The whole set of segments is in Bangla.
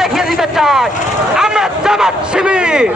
দেখিয়ে দিতে চাই আমরা জামাত শিবির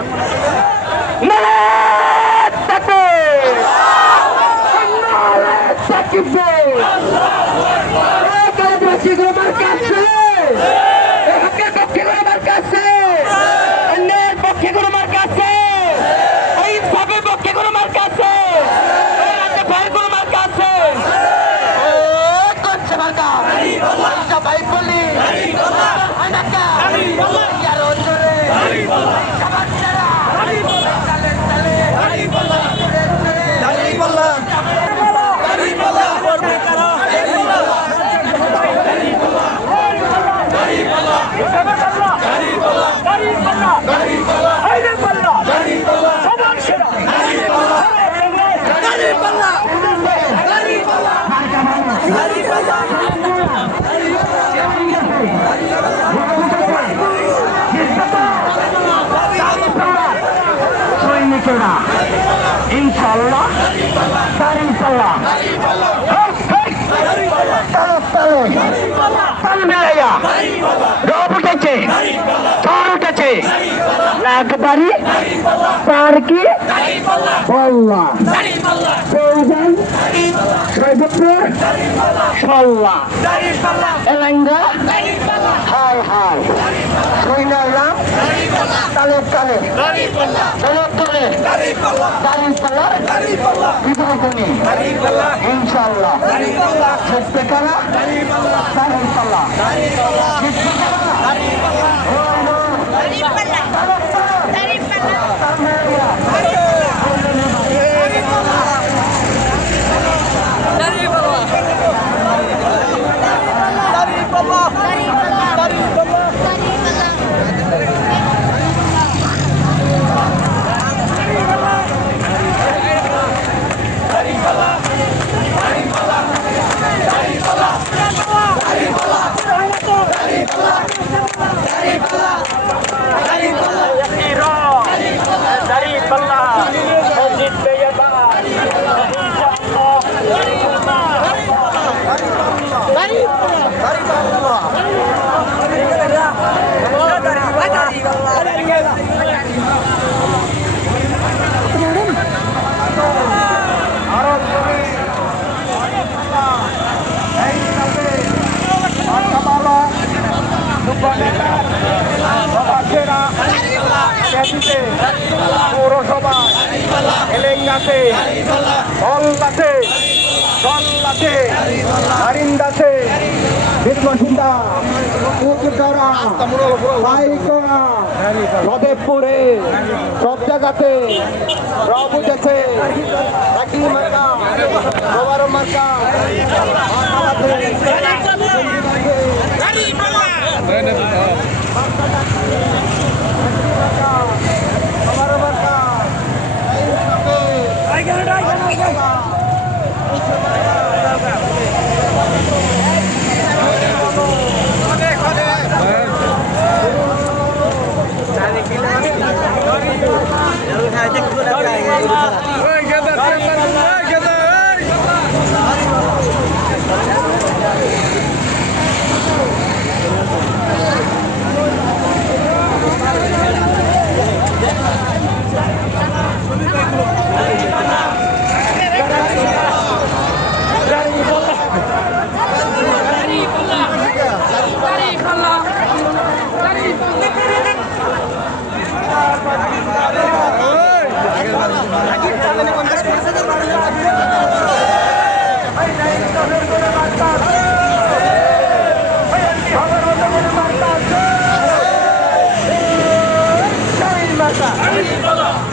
ইনশাআল্লাহ একবারই তার কি আল্লাহ সাল্লাহ এলাঙ্গা হায় হায় সৈনারাম তালে তালে তলে বিপরীতনী ইনশাআল্লাহ জিতবে কারা ইনশাআল্লাহ জিতবে পৌরসভা এলেঙ্গাতে হলদাতে সল্লাতে হারিন্দাতে বিষ্ণুসিন্দা পুকুরগাড়া লাইকোনা লদেবপুরে সব জায়গাতে প্রভুজেছে নাকি মার্কা সবার মার্কা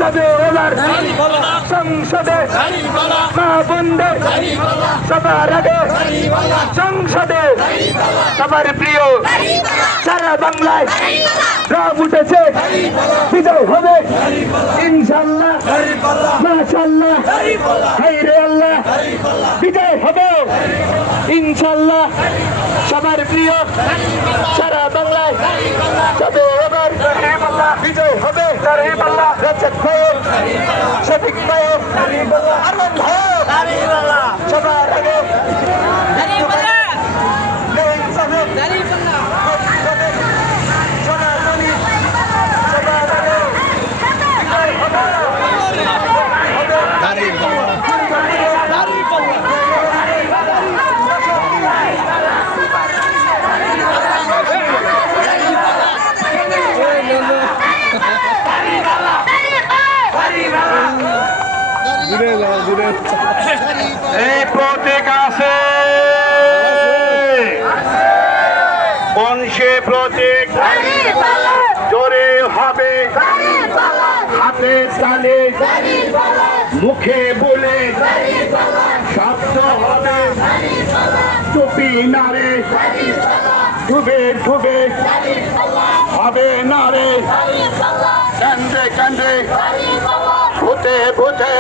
সংসদে এবার সংসদে মা বোনদের সবার আগে সংসদে সবার প্রিয় সারা বাংলায় রব উঠেছে বিজয় হবে ইনশাল্লাহ মাশাল্লাহ হায়রে আল্লাহ বিজয় হবে ইনশাল্লাহ সবার প্রিয় সারা বাংলায় তবে এবার বিজয় হবে রাজ্জাক ভাইয়ের শফিক ভাইয়ের আনন্দ সবার আগে এই প্রতীক আছে কোন সে প্রতীক জোরে হবে হাতে তালে মুখে বলে শব্দ হবে টুপি নারে ডুবে ডুবে হবে নারে কান্দে কান্দে ভূতে ভূতে